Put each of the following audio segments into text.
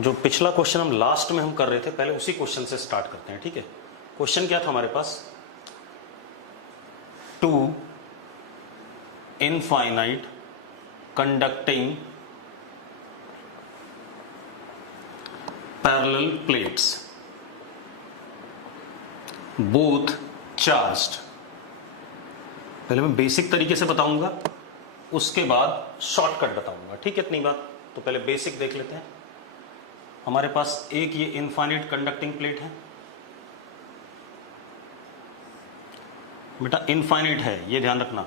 जो पिछला क्वेश्चन हम लास्ट में कर रहे थे, पहले उसी क्वेश्चन से स्टार्ट करते हैं, ठीक है। क्वेश्चन क्या था हमारे पास, two infinite conducting parallel plates both charged. पहले मैं बेसिक तरीके से बताऊंगा, उसके बाद शॉर्टकट बताऊंगा, ठीक है। इतनी बात तो पहले बेसिक देख लेते हैं। हमारे पास एक ये इनफाइनाइट कंडक्टिंग प्लेट है, बेटा इनफाइनाइट है, ये ध्यान रखना।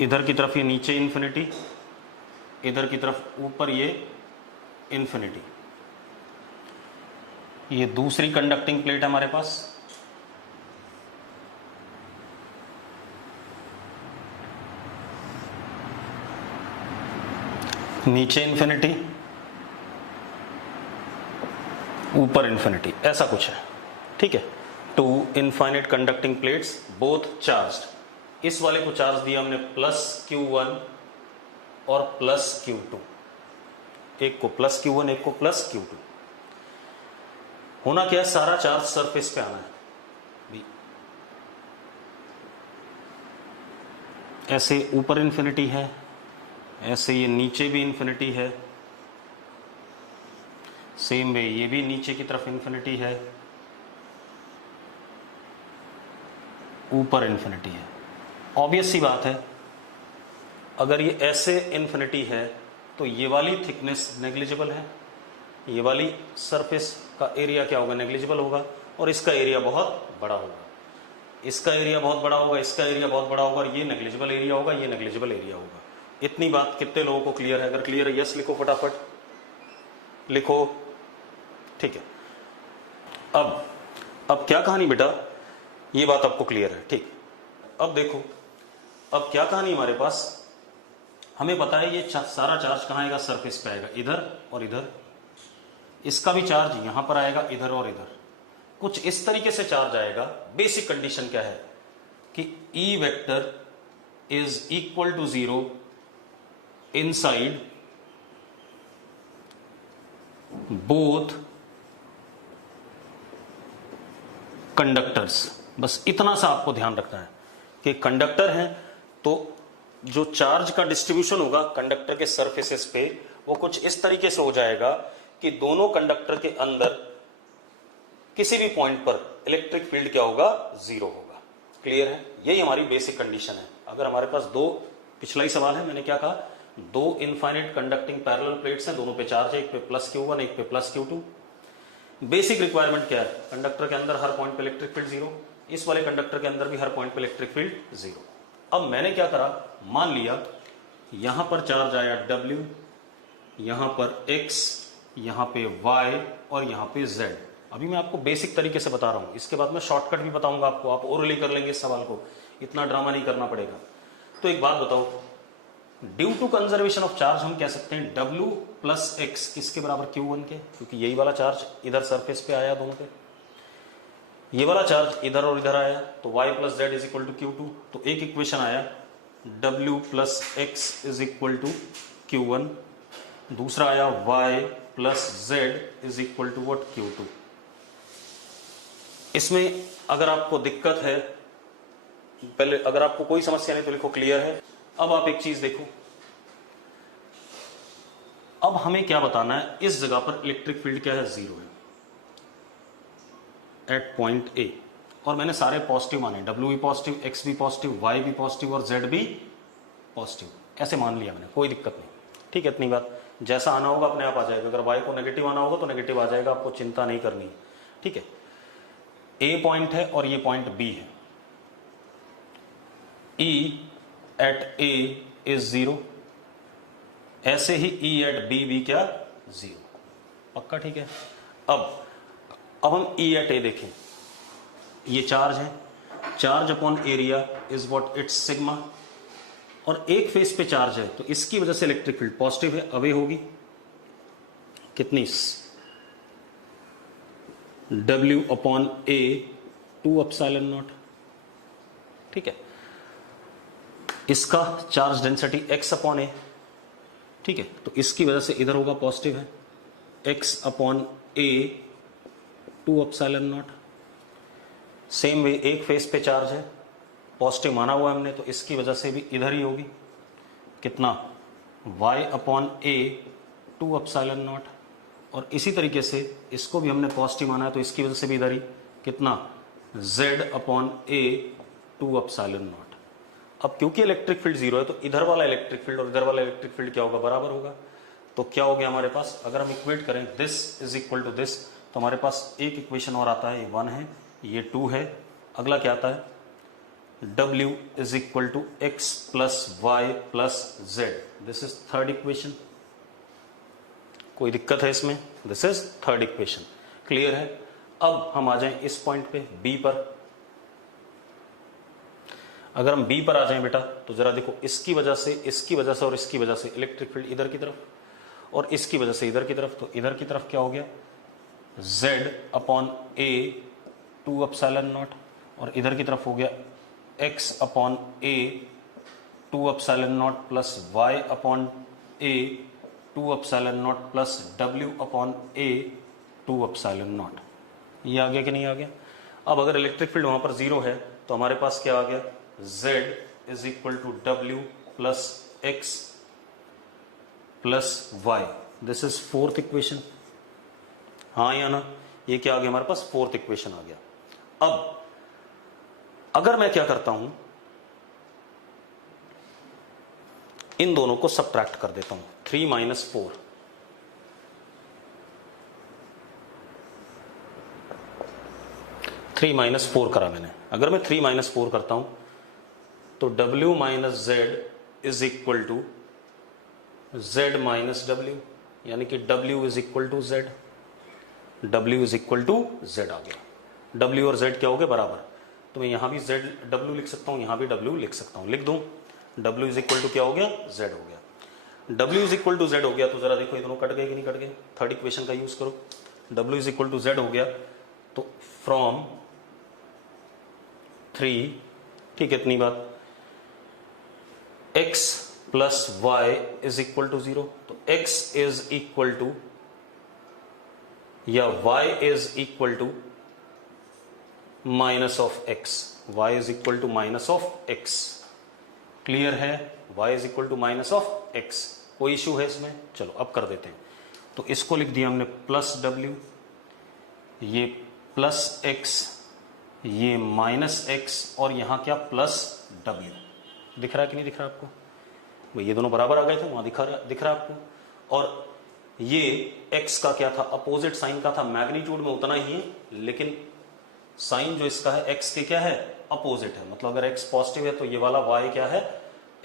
इधर की तरफ ये नीचे इन्फिनिटी, इधर की तरफ ऊपर ये इन्फिनिटी। ये दूसरी कंडक्टिंग प्लेट है हमारे पास, नीचे इन्फिनिटी ऊपर इन्फिनिटी, ऐसा कुछ है, ठीक है। Two infinite conducting plates both charged. इस वाले को चार्ज दिया हमने प्लस Q1 और प्लस Q2, एक को प्लस Q1 एक को प्लस Q2। होना क्या है, सारा चार्ज सरफेस पे आना है। ऐसे ऊपर इन्फिनिटी है, ऐसे ये नीचे भी इन्फिनिटी है, सेम वे ये भी नीचे की तरफ इन्फिनिटी है, ऊपर इन्फिनिटी है। ऑब्वियस सी बात है, अगर ये ऐसे इन्फिनिटी है तो ये वाली थिकनेस नेग्लिजिबल है, ये वाली सरफेस का एरिया क्या होगा, नेग्लिजिबल होगा, और इसका एरिया बहुत बड़ा होगा। इसका एरिया बहुत बड़ा होगा, इसका एरिया बहुत बड़ा होगा, और ये नेग्लिजिबल एरिया होगा, ये नेग्लिजिबल एरिया होगा। इतनी बात कितने लोगों को क्लियर है? अगर क्लियर है यस लिखो, फटाफट लिखो, ठीक है। अब क्या कहानी बेटा, ये बात आपको क्लियर है, ठीक। अब देखो, अब क्या कहानी हमारे पास, हमें पता है ये सारा चार्ज कहां आएगा, सरफेस पे आएगा, इधर और इधर। इसका भी चार्ज यहां पर आएगा, इधर और इधर। कुछ इस तरीके से चार्ज आएगा। बेसिक कंडीशन क्या है कि E vector is equal to 0 inside both conductors. बस इतना सा आपको ध्यान रखना है कि कंडक्टर हैं तो जो चार्ज का डिस्ट्रीब्यूशन होगा कंडक्टर के सरफेसेस पे, वो कुछ इस तरीके से हो जाएगा कि दोनों कंडक्टर के अंदर किसी भी पॉइंट पर इलेक्ट्रिक फील्ड क्या होगा, 0 होगा। क्लियर है? यही हमारी बेसिक कंडीशन है। अगर हमारे पास दो, पिछला ही सवाल है, मैंने क्या कहा, दो इनफाइनाइट कंडक्टिंग पैरेलल प्लेट्स हैं, दोनों पे चार्ज है, एक पे प्लस Q1 एक पे प्लस Q2। बेसिक रिक्वायरमेंट क्या है, कंडक्टर के अंदर हर पॉइंट पे इलेक्ट्रिक फील्ड 0, इस वाले कंडक्टर के अंदर भी हर पॉइंट पे इलेक्ट्रिक फील्ड 0। अब मैंने क्या करा, मान लिया यहां पर चार्ज आया W, यहां पर X, यहां पे Y और यहां पे Z। अभी मैं आपको बेसिक तरीके से बता रहा हूं, इसके बाद मैं शॉर्टकट भी बताऊंगा आपको, आप ओरली कर लेंगे इस सवाल को, इतना ड्रामा नहीं करना पड़ेगा। तो एक बात बताओ, due to conservation of charge हम कह सकते हैं W प्लस X किसके बराबर, Q1 के, क्योंकि यही वाला चार्ज इधर सरफेस पे आया दोनों पे, ये वाला चार्ज इधर और इधर आया, तो Y plus Z is equal to Q2। तो एक इक्वेशन आया W plus X is equal to Q1, दूसरा आया Y plus Z is equal to what, Q2। इसमें अगर आपको दिक्कत है, पहले अगर आपको कोई समस्या नहीं तो लिखो क्लियर है। अब आप एक चीज देखो, अब हमें क्या बताना है, इस जगह पर इलेक्ट्रिक फील्ड क्या है, 0 है एट पॉइंट A, और मैंने सारे पॉजिटिव माने, W भी पॉजिटिव, X भी पॉजिटिव, Y भी पॉजिटिव और Z भी पॉजिटिव, ऐसे मान लिया मैंने, कोई दिक्कत नहीं, ठीक है। इतनी बात, जैसा आना होगा अपने आप आ जाएगा। अगर Y को नेगेटिव आना होगा तो नेगेटिव आ जाएगा, आपको चिंता नहीं करनी, ठीक है। A पॉइंट है और ये पॉइंट B है, E एट A इज 0, ऐसे ही E एट B भी क्या, 0, पक्का, ठीक है। अब हम E एट A देखें, ये चार्ज है, charge upon area is what, it's sigma, और एक फेस पे चार्ज है तो इसकी वजह से इलेक्ट्रिक फील्ड पॉजिटिव है, अवे होगी कितनी, W upon A 2 epsilon not, ठीक है। इसका charge density X upon A, ठीक है, तो इसकी वजह से इधर होगा पॉजिटिव है, x upon a 2 epsilon not. Same way एक फेस पे चार्ज है, पॉजिटिव माना हुआ हमने, तो इसकी वजह से भी इधर ही होगी कितना, y upon a 2 epsilon not. और इसी तरीके से इसको भी हमने पॉजिटिव माना है, तो इसकी वजह से भी इधर ही कितना, z upon a 2 epsilon not. अब क्योंकि इलेक्ट्रिक फील्ड जीरो है, तो इधर वाला इलेक्ट्रिक फील्ड और इधर वाला इलेक्ट्रिक फील्ड क्या होगा, बराबर होगा। तो क्या हो गया हमारे पास, अगर हम इक्वेट करें this is equal to this, तो हमारे पास एक इक्वेशन और आता है, ये 1 है, ये 2 है। अगला क्या आता है, W is equal to X plus Y plus Z, this is third equation. कोई दिक्कत है इसमें, this is third equation, clear है। अब हम आ जाएं इस पॉइंट पे बी पर। अगर हम बी पर आ जाएं बेटा, तो जरा देखो, इसकी वजह से और इसकी वजह से इलेक्ट्रिक फील्ड इधर की तरफ, और इसकी वजह से इधर की तरफ, तो इधर की तरफ क्या हो गया, z upon a 2 epsilon not, और इधर की तरफ हो गया x upon a 2 epsilon not plus y upon a 2 epsilon not plus w upon a 2 epsilon not. ये आ गया कि नहीं आ गया। अब अगर इलेक्ट्रिक फील्ड वहां पर जीरो है, तो हमारे पास क्या आ गया, z is equal to w plus x plus y, this is fourth equation. हाँ या ना, ये क्या आ गया हमारे पास, फोर्थ इक्वेशन आ गया। अब अगर मैं क्या करता हूं, इन दोनों को सबट्रैक्ट कर देता हूं, 3 माइनस 4, करा मैंने। अगर मैं 3 माइनस 4 करता हूं, तो w minus Z is equal to z minus w, यानी कि w is equal to z, w is equal to z आ गया। w और z क्या हो गए, बराबर। तो मैं यहां भी w लिख सकता हूं, यहां भी w लिख सकता हूं, लिख दूं, w इज इक्वल टू क्या हो गया, z हो गया। w is equal to z हो गया, तो जरा देखो ये दोनों कट गए कि नहीं कट गए, थर्ड इक्वेशन का यूज करो। w is equal to z हो गया, तो फ्रॉम 3, ठीक है, इतनी बात, x plus y is equal to 0, तो x इज इक्वल टू या y is equal to minus of x, y is equal to minus of x, clear है, y is equal to minus of x। कोई issue है इसमें, चलो अब कर देते हैं। तो इसको लिख दिया हमने प्लस w, ये प्लस x, ये माइनस x, और यहां क्या, प्लस w। दिख रहा है कि नहीं दिख रहा आपको, भाई ये दोनों बराबर आ गए थे, वहां दिख रहा है आपको। और ये x का क्या था, अपोजिट साइन का था, मैग्नीट्यूड में उतना ही है, लेकिन साइन जो इसका है x के क्या है, अपोजिट है। मतलब अगर x पॉजिटिव है, तो ये वाला y क्या है,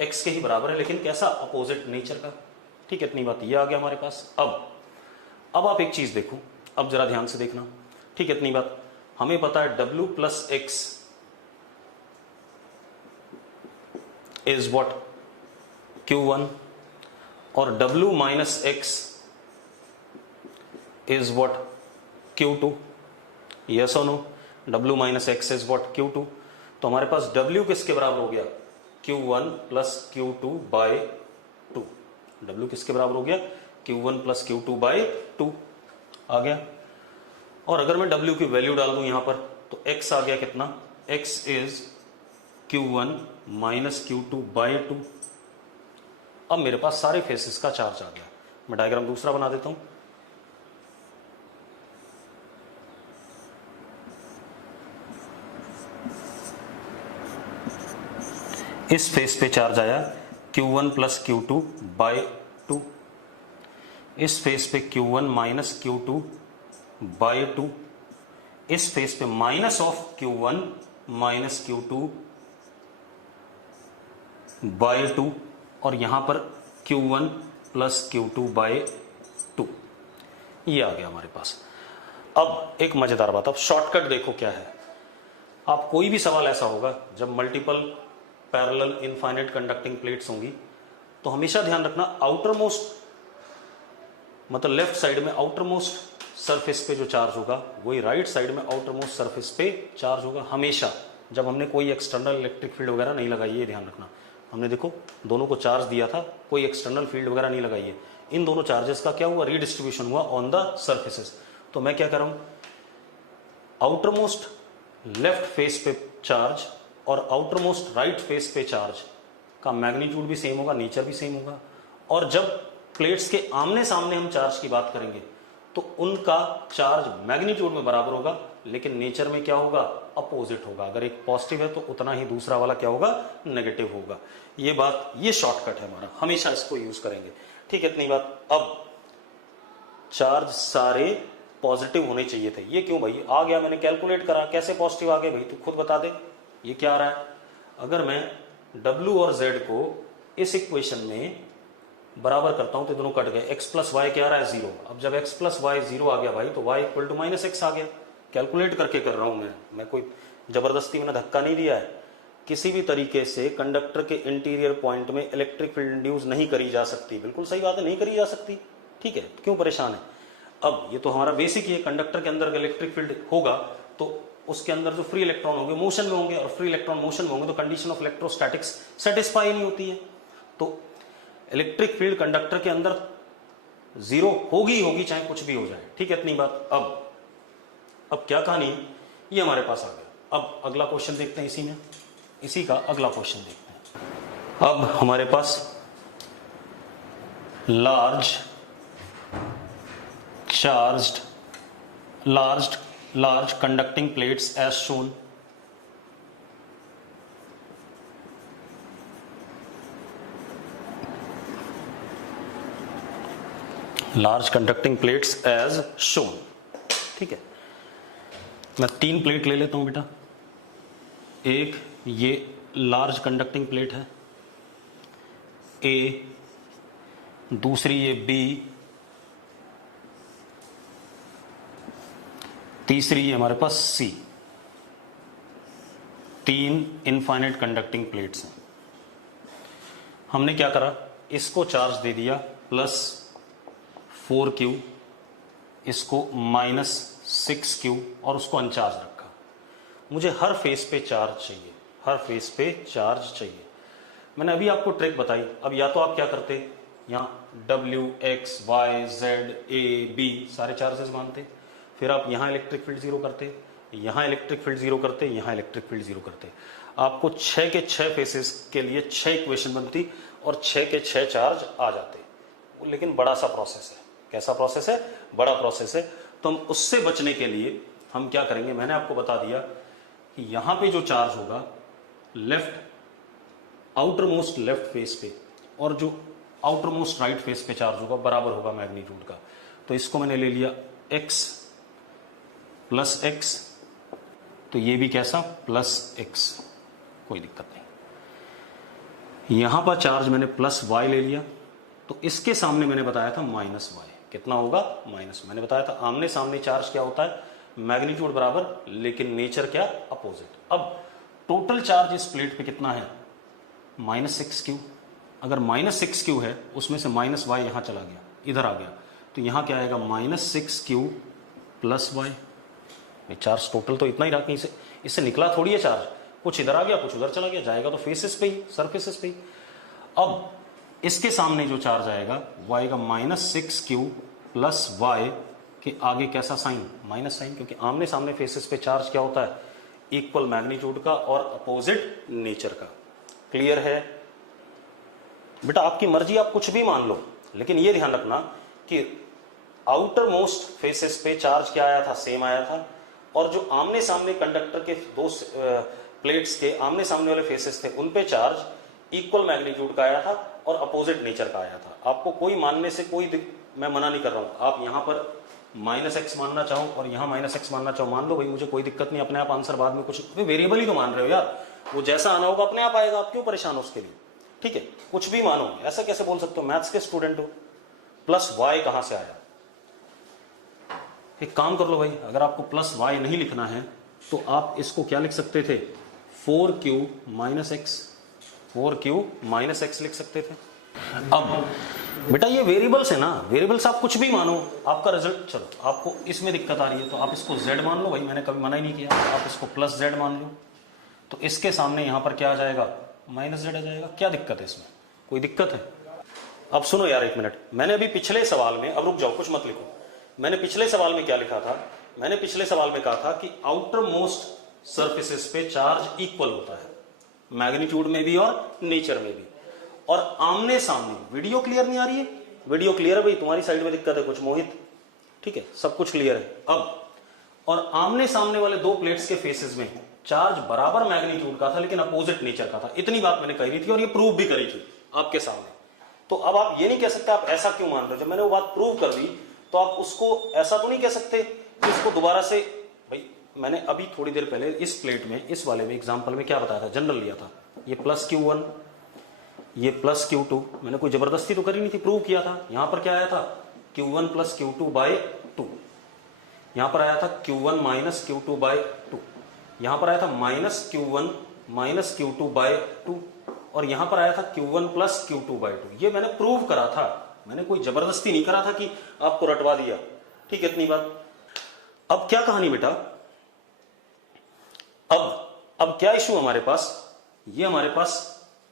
x के ही बराबर है, लेकिन कैसा, अपोजिट नेचर का। ठीक है, इतनी बात ये आ गया हमारे पास। अब आप एक चीज देखो, अब जरा ध्यान से देखना, ठीक है, इतनी बात। हमें पता है w plus x is what, Q1, और w minus x is what, Q2, yes और no, w minus x is what, Q2। तो हमारे पास w किसके बराबर हो गया, Q1 plus Q2 by 2, w किसके बराबर हो गया, Q1 प्लस Q2 बाई 2 आ गया। और अगर मैं w की वैल्यू डाल दूं यहां पर, तो x आ गया कितना, x is Q1 minus Q2 by 2। अब मेरे पास सारे फेसेस का चार्ज आ गया। मैं डायग्राम दूसरा बना देता हूं। इस फेस पे चार्ज आया Q1 प्लस Q2 बाई 2, इस फेस पे Q1 माइनस Q2 बाई 2, इस फेस पे minus of Q1 minus Q2 by 2, और यहां पर Q1 प्लस Q2 बाई 2, ये आ गया हमारे पास। अब एक मजेदार बात, अब शॉर्टकट देखो क्या है। आप कोई भी सवाल ऐसा होगा जब multiple parallel infinite conducting plates होंगी, तो हमेशा ध्यान रखना, आउटर मोस्ट मतलब लेफ्ट साइड में आउटर मोस्ट सरफेस पे जो चार्ज होगा, वही राइट साइड में आउटर मोस्ट सरफेस पे चार्ज होगा हमेशा, जब हमने कोई एक्सटर्नल इलेक्ट्रिक फील्ड वगैरह नहीं लगाई, ये ध्यान रखना। हमने देखो दोनों को चार्ज दिया था, कोई एक्सटर्नल फील्ड वगैरह नहीं लगाई है, इन दोनों चार्जेस का क्या हुआ, रीडिस्ट्रीब्यूशन हुआ ऑन द सर्फेसेस। तो मैं क्या कर रहा हूं, आउटर मोस्ट लेफ्ट फेस पे चार्ज और आउटर मोस्ट राइट फेस पे चार्ज का मैग्नीट्यूड भी सेम होगा, नेचर भी सेम होगा। और जब प्लेट्स के आमने सामने हम चार्ज की बात करेंगे तो उनका चार्ज मैग्नीट्यूड में बराबर होगा, लेकिन नेचर में क्या होगा, अपोजिट होगा। अगर एक पॉजिटिव है तो उतना ही दूसरा वाला क्या होगा, नेगेटिव होगा। ये बात, ये शॉर्टकट है हमारा, हमेशा इसको यूज करेंगे। ठीक है, इतनी बात। अब चार्ज सारे पॉजिटिव होने चाहिए थे, ये क्यों भाई आ गया, मैंने कैलकुलेट करा, कैसे पॉजिटिव आ गए भाई, तू खुद बता दे। ये क्या आ रहा है, अगर मैं W और Z को इस इक्वेशन में बराबर करता हूं तो दोनों कट गए, x प्लस वाई क्या आ रहा है, 0। अब जब x प्लस वाई 0 आ गया भाई तो y equal to minus x आ गया। कैलकुलेट करके कर रहा हूं मैं कोई जबरदस्ती मैंने धक्का नहीं दिया है। किसी भी तरीके से कंडक्टर के इंटीरियर पॉइंट में इलेक्ट्रिक फील्ड इंड्यूस नहीं करी जा सकती, बिल्कुल सही बात है, नहीं करी जा सकती। ठीक है, क्यों परेशान है। अब ये तो हमारा बेसिक ही है, कंडक्टर के अंदर इलेक्ट्रिक फील्ड होगा तो उसके अंदर जो फ्री इलेक्ट्रॉन होंगे मोशन में होंगे, और फ्री इलेक्ट्रॉन मोशन में होंगे तो कंडीशन ऑफ इलेक्ट्रोस्टैटिक्स सेटिस्फाई नहीं होती है। तो इलेक्ट्रिक फील्ड कंडक्टर के अंदर 0 होगी चाहे कुछ भी हो जाए। ठीक है, इतनी बात। अब क्या कहानी, ये हमारे पास आ गया। अब अगला क्वेश्चन देखते हैं, इसी का अगला क्वेश्चन देखते हैं। अब हमारे पास large conducting plates as shown. Large conducting plates as shown. ठीक है, मैं 3 प्लेट ले लेता हूं बेटा। एक ये लार्ज कंडक्टिंग प्लेट है A, दूसरी ये B, तीसरी ये हमारे पास C। 3 इनफाइनाइट कंडक्टिंग प्लेट्स हैं। हमने क्या करा, इसको चार्ज दे दिया +4Q, इसको -6Q और उसको अनचार्ज रखा। मुझे हर फेस पे चार्ज चाहिए, हर फेस पे चार्ज चाहिए। मैंने अभी आपको ट्रिक बताई। अब या तो आप क्या करते, यहाँ W, X, Y, Z, A, B सारे चार्जेस मानते, फिर आप यहां इलेक्ट्रिक फील्ड 0 करते, यहां इलेक्ट्रिक फील्ड 0 करते, यहां इलेक्ट्रिक फील्ड 0 करते। आपको 6 के 6 फेसेस के लिए 6 इक्वेशन बनती और 6 के 6 चार्ज आ जाते। लेकिन बड़ा सा प्रोसेस है। कैसा प्रोसेस है, बड़ा प्रोसेस है। तो हम उससे बचने के लिए हम क्या करेंगे, मैंने आपको बता दिया कि यहां पे जो चार्ज होगा left, outer most left face पे, और जो आउटर मोस्ट राइट फेस पे चार्ज होगा बराबर होगा मैग्नीट्यूड का। तो इसको मैंने ले लिया x प्लस x, तो ये भी कैसा +x, कोई दिक्कत नहीं। यहां पर चार्ज मैंने +y ले लिया, तो इसके सामने मैंने बताया था -y। कितना होगा, माइनस। मैंने बताया था आमने सामने चार्ज क्या होता है, मैग्नीट्यूड बराबर, लेकिन नेचर क्या, अपोजिट। अब टोटल चार्ज इस प्लेट पे कितना है, -6Q। अगर -6Q है, उसमें से -y यहां चला गया, इधर आ गया, तो यहां क्या आएगा, -6Q + y। चार्ज टोटल तो इतना ही रहा, कहीं से इससे निकला थोड़ी है चार्ज, कुछ इधर आ गया कुछ उधर चला गया, जाएगा तो फेसेस पे ही, सरफेसेस पे ही। अब इसके सामने जो चार्ज आएगा वो आएगा -6Q + y के आगे कैसा साइन, माइनस साइन, क्योंकि आमने सामने फेसेस पे चार्ज क्या होता है, इक्वल मैग्नीट्यूड का और अपोजिट नेचर का। क्लियर है बेटा, आपकी मर्जी, आप कुछ भी मान लो, लेकिन ये ध्यान रखना कि आउटर मोस्ट फेसेस पे चार्ज क्या आया था, सेम आया था, और जो आमने सामने कंडक्टर के दो प्लेट्स के आमने सामने वाले फेसेस थे उन पे चार्ज इक्वल मैग्नीट्यूड का आया था और अपोजिट नेचर का आया था। आपको कोई मानने से मैं मना नहीं कर रहा हूं, आप यहां पर -x मानना चाहो और यहां -x मानना चाहो, मान लो भाई, मुझे कोई दिक्कत नहीं, अपने आप आंसर बाद में, कुछ वेरिएबल ही तो मान रहे हो यार, वो जैसा आना होगा अपने आप आएगा, आप क्यों परेशान हो उसके लिए। ठीक है, कुछ भी मानो, ऐसा कैसे बोल सकते हो, मैथ्स के स्टूडेंट हो, +y कहां से आया। एक काम कर लो भाई, अगर आपको +y नहीं लिखना है तो आप इसको क्या लिख सकते थे, 4Q - x, 4Q - x लिख सकते थे। अब बेटा ये वेरिएबल्स है ना, वेरिएबल्स आप कुछ भी मानो, आपका रिजल्ट, चलो आपको इसमें दिक्कत आ रही है तो आप इसको z मान लो भाई, मैंने कभी मना ही नहीं किया, आप इसको +z मान लो, तो इसके सामने यहां पर क्या आ जाएगा, माइनस जेड आ जाएगा। क्या दिक्कत है इसमें, कोई दिक्कत है? अब सुनो यार एक मिनट, मैंने अभी पिछले सवाल में, अब रुक जाओ कुछ मत लिखो, मैंने पिछले सवाल में क्या लिखा था? मैंने पिछले सवाल में कहा था कि आउटर मोस्ट सर्फेसेस पे चार्ज इक्वल होता है, मैग्नीट्यूड में भी और नेचर में भी, और आमने सामने। वीडियो क्लियर नहीं आ रही है? वीडियो क्लियर है भाई, तुम्हारी साइड में दिक्कत है कुछ मोहित? ठीक है, सब कुछ क्लियर है। अब और आमने सामने वाले दो प्लेट्स के फेसेस में चार्ज बराबर मैग्नीट्यूड का था लेकिन अपोजिट नेचर का था। इतनी बात मैंने कही थी और ये प्रूव भी करी थी आपके सामने। तो अब आप ये नहीं कह सकते आप ऐसा क्यों मान रहे हो, जब मैंने वो बात प्रूव कर दी तो आप उसको ऐसा तो नहीं कह सकते कि इसको दोबारा से। भाई मैंने अभी थोड़ी देर पहले इस प्लेट में, इस वाले में एग्जांपल में क्या बताया था, जनरल लिया था, ये प्लस Q1, ये प्लस Q2, मैंने कोई जबरदस्ती तो करी नहीं थी, प्रूव किया था। यहां पर क्या आया था, Q1 प्लस Q2/2, यहां पर आया था Q1 माइनस Q2/2, यहां पर आया था माइनस Q1 माइनस Q2/2, और यहां पर आया था Q1 प्लस Q2/2। ये मैंने प्रूव करा था, मैंने कोई जबरदस्ती नहीं करा था कि आपको रटवा दिया। ठीक है, इतनी बात। अब क्या कहानी बेटा, अब क्या इशू हमारे पास, ये हमारे पास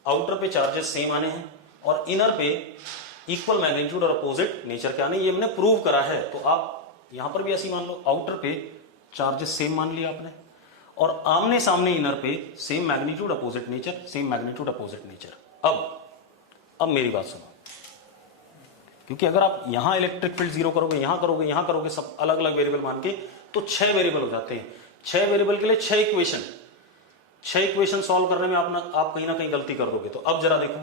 आउटर पे चार्जेस सेम आने हैं और इनर पे इक्वल मैग्नीट्यूड और अपोजिट नेचर के आने, ये मैंने प्रूव करा है। तो आप यहां पर भी ऐसी मान लो, आउटर पे चार्जेस सेम मान लिया आपने और आमने सामने इनर पे same magnitude opposite nature, same magnitude opposite nature. अब मेरी बात सुनो, क्योंकि अगर आप यहां इलेक्ट्रिक फील्ड जीरो करोगे, यहां करोगे, यहां करोगे, सब अलग अलग वेरिएबल मान के, तो 6 वेरिएबल हो जाते हैं। 6 वेरिएबल के लिए 6 इक्वेशन, 6 इक्वेशन सॉल्व करने में आप कहीं ना कहीं गलती कर दोगे। तो अब जरा देखो,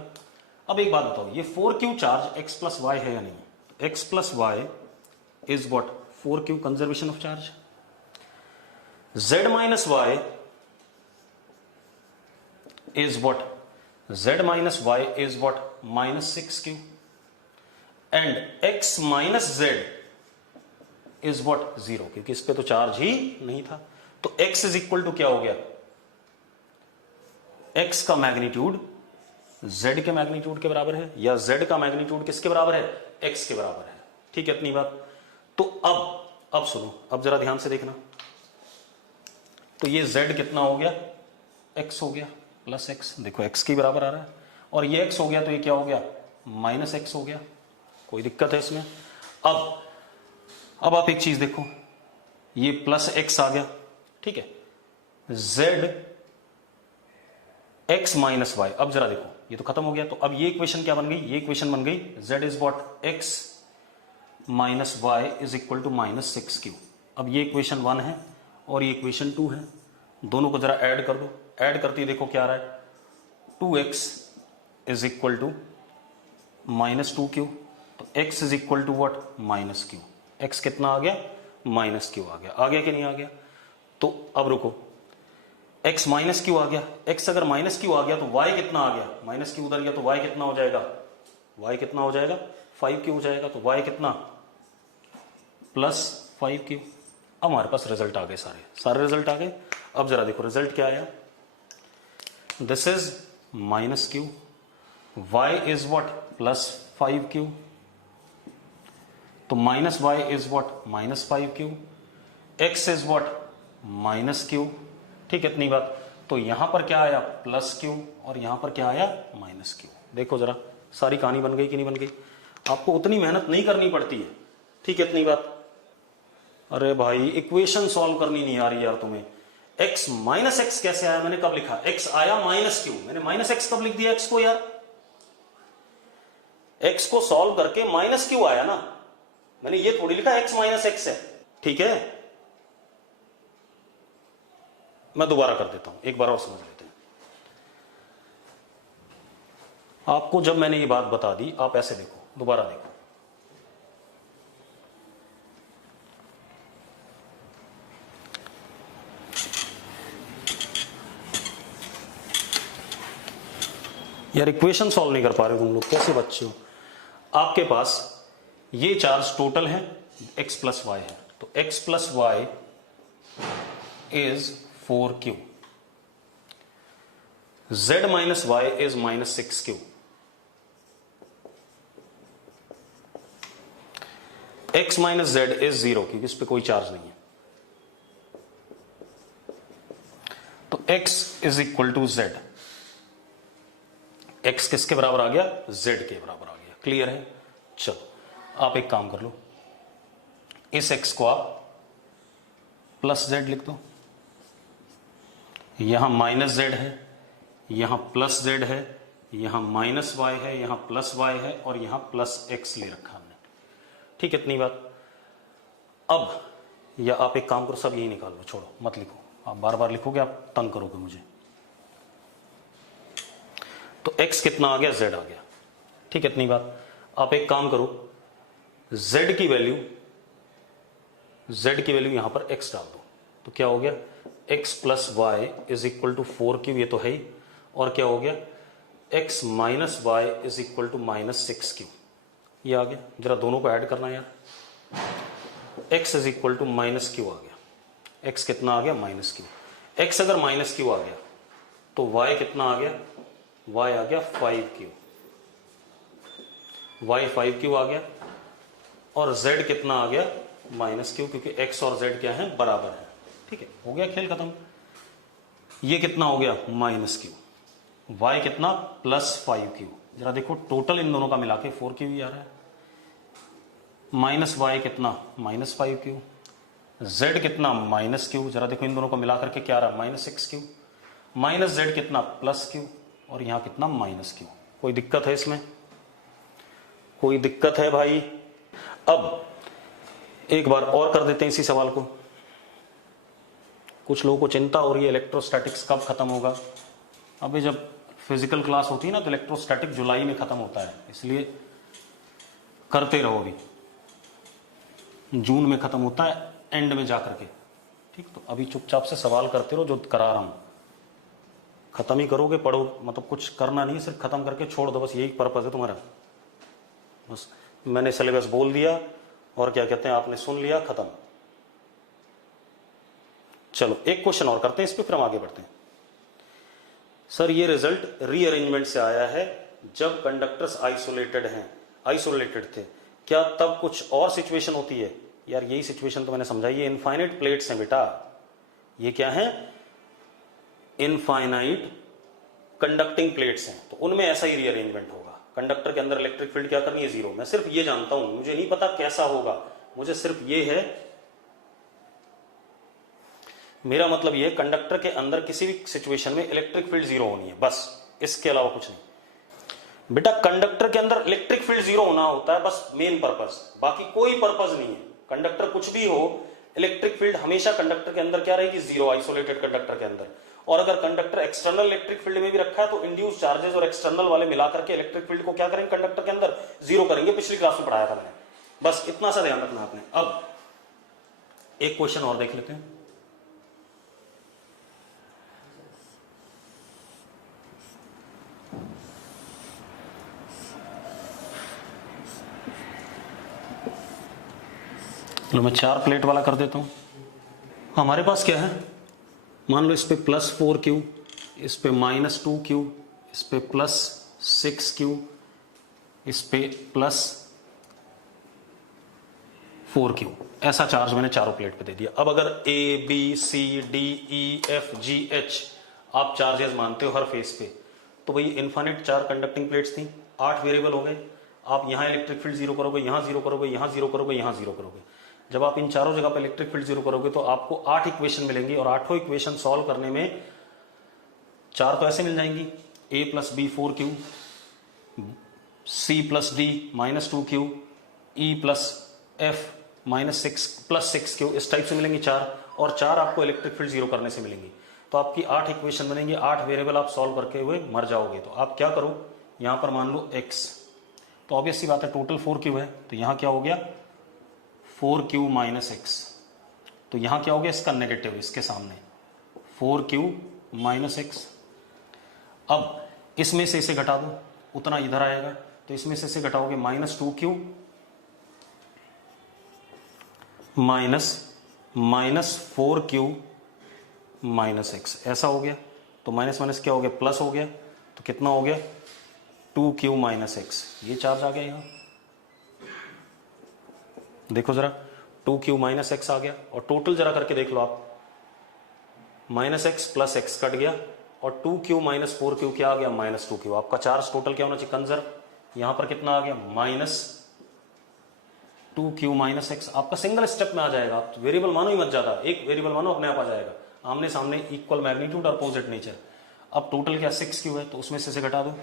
अब एक बात बताओ, ये 4Q charge x plus Y है या नहीं? x plus Y is what? 4Q conservation of charge. z minus Y is what? z minus Y is what? Minus 6Q। And x minus z is what? 0, क्योंकि इस पे तो charge ही नहीं था। तो x इज इक्वल टू क्या हो गया? x का मैग्नीट्यूड z के मैग्नीट्यूड के बराबर है, या z का मैग्नीट्यूड किसके बराबर है? x के बराबर है। ठीक है, इतनी बात। तो अब सुनो, अब जरा ध्यान से देखना। तो ये z कितना हो गया? x हो गया प्लस x, देखो x के बराबर आ रहा है, और ये x हो गया तो ये क्या हो गया? माइनस x हो गया। कोई दिक्कत है इसमें? अब आप एक चीज देखो, ये प्लस x आ गया, ठीक है, z x माइनस वाई। अब जरा देखो, ये तो खत्म हो गया। तो अब ये इक्वेशन क्या बन गई? ये इक्वेशन बन गई z is what? x minus Y is equal to minus 6Q। अब ये इक्वेशन 1 है और ये इक्वेशन 2 है, दोनों को जरा ऐड कर दो। ऐड करते ही देखो क्या आ रहा है? 2x is equal to minus 2Q। तो x is equal to what? Minus Q। x कितना आ गया? माइनस Q आ गया। आ गया कि नहीं आ गया? तो अब रुको, x माइनस Q आ गया। x अगर माइनस Q आ गया तो y कितना आ गया? माइनस Q उधर गया तो y कितना हो जाएगा? y कितना हो जाएगा? 5Q हो जाएगा। तो y कितना? Plus 5Q। अब हमारे पास रिजल्ट आ गए, सारे रिजल्ट आ गए। अब जरा देखो रिजल्ट क्या आया। This is minus Q, y is what? Plus 5Q। तो minus y is what? Minus 5Q। x is what? Minus Q। ठीक है, इतनी बात। तो यहां पर क्या आया? प्लस Q, और यहां पर क्या आया? Minus Q। देखो जरा, सारी कहानी बन गई कि नहीं बन गई? आपको उतनी मेहनत नहीं करनी पड़ती है। ठीक है, इतनी बात। अरे भाई इक्वेशन सॉल्व करनी नहीं आ रही यार तुम्हें। x माइनस एक्स कैसे आया? मैंने कब लिखा? x आया माइनस Q, मैंने माइनस x कब लिख दिया x को यार? x को सॉल्व करके माइनस Q आया ना, मैंने ये थोड़ी लिखा x माइनस एक्स है। ठीक है, मैं दोबारा कर देता हूं, एक बार और समझ लेते हैं। आपको जब मैंने ये बात बता दी, आप ऐसे देखो, दोबारा देखो। यार इक्वेशन सॉल्व नहीं कर पा रहे तुम लोग, कैसे बच्चे हो? आपके पास ये चार्ज टोटल है x प्लस वाई है, तो x plus Y is 4Q, z minus Y is minus 6Q, x minus z is 0 क्योंकि इस पे कोई चार्ज नहीं है। तो x is equal to z, x किसके बराबर आ गया, z के बराबर आ गया। क्लियर है? चलो आप एक काम कर लो, इस x को आप प्लस z लिख दो, यहां माइनस z है, यहां प्लस z है, यहां माइनस y है, यहां प्लस y है और यहां प्लस x ले रखा हमने। ठीक है, इतनी बात। अब या आप एक काम करो, सब यही निकाल लो, छोड़ो मत लिखो, आप बार बार लिखोगे आप तंग करोगे मुझे। तो x कितना आ गया, z आ गया। ठीक है, इतनी बात। आप एक काम करो, z की वैल्यू यहां पर x डाल दो, तो क्या हो गया, x plus Y is equal to 4q, ये तो है ही, और क्या हो गया, x minus Y is equal to minus 6q, ये आ गया। जरा दोनों को ऐड करना यार, x is equal to minus Q आ गया। x कितना आ गया, माइनस क्यू। x अगर माइनस क्यू आ गया तो y कितना आ गया, y आ गया 5q, y 5q आ गया, और z कितना आ गया, माइनस क्यू, क्योंकि x और z क्या है, बराबर है। ठीक है, हो गया खेल खत्म। ये कितना हो गया, माइनस क्यू, y कितना, प्लस 5q। जरा देखो टोटल इन दोनों का मिला के 4q ही आ रहा है। माइनस y कितना, माइनस 5q, z कितना, माइनस q, जरा देखो इन दोनों को मिला करके क्या आ रहा है, माइनस 6q, माइनस z कितना, प्लस q, और यहां कितना, माइनस q। कोई दिक्कत है इसमें, कोई दिक्कत है भाई? अब एक बार और कर देते हैं इसी सवाल को। कुछ लोगों को चिंता हो रही है इलेक्ट्रोस्टैटिक्स कब खत्म होगा। अभी जब फिजिकल क्लास होती है ना, तो इलेक्ट्रोस्टैटिक जुलाई में खत्म होता है, इसलिए करते रहो। अभी जून में खत्म होता है, एंड में जाकर के। ठीक, तो अभी चुपचाप से सवाल करते रहो जो करा रहा हूं, खत्म ही करोगे, पढ़ो, मतलब कुछ करना नहीं, सिर्फ खत्म करके छोड़ दो, बस यही पर्पज है तुम्हारा। बस मैंने सिलेबस बोल दिया और क्या कहते हैं, आपने सुन लिया, खत्म। चलो एक क्वेश्चन और करते हैं इस पे, फिर हम आगे बढ़ते हैं। सर ये रिजल्ट रीअरेंजमेंट से आया है, जब कंडक्टर्स आइसोलेटेड थे, क्या तब कुछ और सिचुएशन होती है? यार यही सिचुएशन तो मैंने समझाई है, इनफाइनाइट प्लेट्स हैं बेटा, ये क्या है, इनफाइनाइट कंडक्टिंग प्लेट्स हैं, तो उनमें ऐसा ही रीअरेंजमेंट होगा। कंडक्टर के अंदर इलेक्ट्रिक फील्ड क्या करनी है, जीरो। मैं सिर्फ ये जानता हूं, मुझे नहीं पता कैसा होगा, मुझे सिर्फ ये है, मेरा मतलब ये, कंडक्टर के अंदर किसी भी सिचुएशन में इलेक्ट्रिक फील्ड जीरो होनी है, बस, इसके अलावा कुछ नहीं। बेटा कंडक्टर के अंदर इलेक्ट्रिक फील्ड जीरो होना होता है बस मेन पर्पस, बाकी कोई पर्पस नहीं है। कंडक्टर कुछ भी हो, इलेक्ट्रिक फील्ड हमेशा कंडक्टर के अंदर क्या रहेगी, जीरो, आइसोलेटेड कंडक्टर के अंदर। और अगर कंडक्टर एक्सटर्नल इलेक्ट्रिक फील्ड में भी रखा है, तो इंड्यूस चार्जेस और एक्सटर्नल वाले मिलाकर के इलेक्ट्रिक फील्ड को क्या करेंगे, कंडक्टर के अंदर जीरो करेंगे। पिछली क्लास में पढ़ाया था मैंने, बस इतना सा ध्यान रखना आपने। अब एक क्वेश्चन और देख लेते हैं। लो मैं 4 प्लेट वाला कर देता हूं। हमारे पास क्या है, मान लो इस पे प्लस 4q, इस पे माइनस 2q, इस पे प्लस 6q, इस पे प्लस 4q, ऐसा चार्ज मैंने चारों प्लेट पे दे दिया। अब अगर A B C D E F G H आप चार्जेस मानते हो हर फेस पे, तो भाई इनफाइनाइट 4 कंडक्टिंग प्लेट्स थी, 8 वेरिएबल हो गए। आप यहां इलेक्ट्रिक फील्ड जीरो करोगे, यहां जीरो करोगे, यहां जीरो करोगे, यहां जीरो करोगे। जब आप इन चारों जगह पे इलेक्ट्रिक फील्ड जीरो करोगे तो आपको 8 इक्वेशन मिलेंगी, और 8 इक्वेशन सॉल्व करने में 4 तो ऐसे मिल जाएंगी, A plus B 4q, C plus D minus 2q, E plus F minus 6 plus 6q, इस टाइप से मिलेंगी 4, और 4 आपको इलेक्ट्रिक फील्ड जीरो करने से मिलेंगी। तो आपकी 8 इक्वेशन बनेंगी, 8 वेरिएबल आप सॉल्व करके हुए मर जाओगे। तो आप क्या करो, यहां पर मान लो x, तो ऑब्वियस सी बात है टोटल 4q है, तो यहां क्या हो गया 4q माइनस x, तो यहां क्या हो गया इसका नेगेटिव, इसके सामने 4q माइनस x। अब इसमें से इसे घटा दो, उतना इधर आएगा, तो इसमें से इसे घटाओगे minus 2q minus 4q minus x, ऐसा हो गया। तो माइनस माइनस क्या हो गया, प्लस हो गया, तो कितना हो गया 2q माइनस x, ये चार्ज आ गया यहां। देखो जरा 2q माइनस एक्स आ गया, और टोटल जरा करके देख लो आप, minus x plus x cut गया, और 2q माइनस 4q क्या आ गया, माइनस 2q। आपका चार्ज टोटल क्या होना चाहिए, कंजर्व, यहां पर कितना आ गया, माइनस 2q माइनस x। आपका सिंगल स्टेप में आ जाएगा, आप वेरिएबल मानो ही मत ज्यादा, एक वेरिएबल मानो अपने आप आ जाएगा, आमने सामने इक्वल मैग्नीट्यूड और अपोजिट नेचर। अब टोटल क्या 6q है, तो उसमें से घटा दो,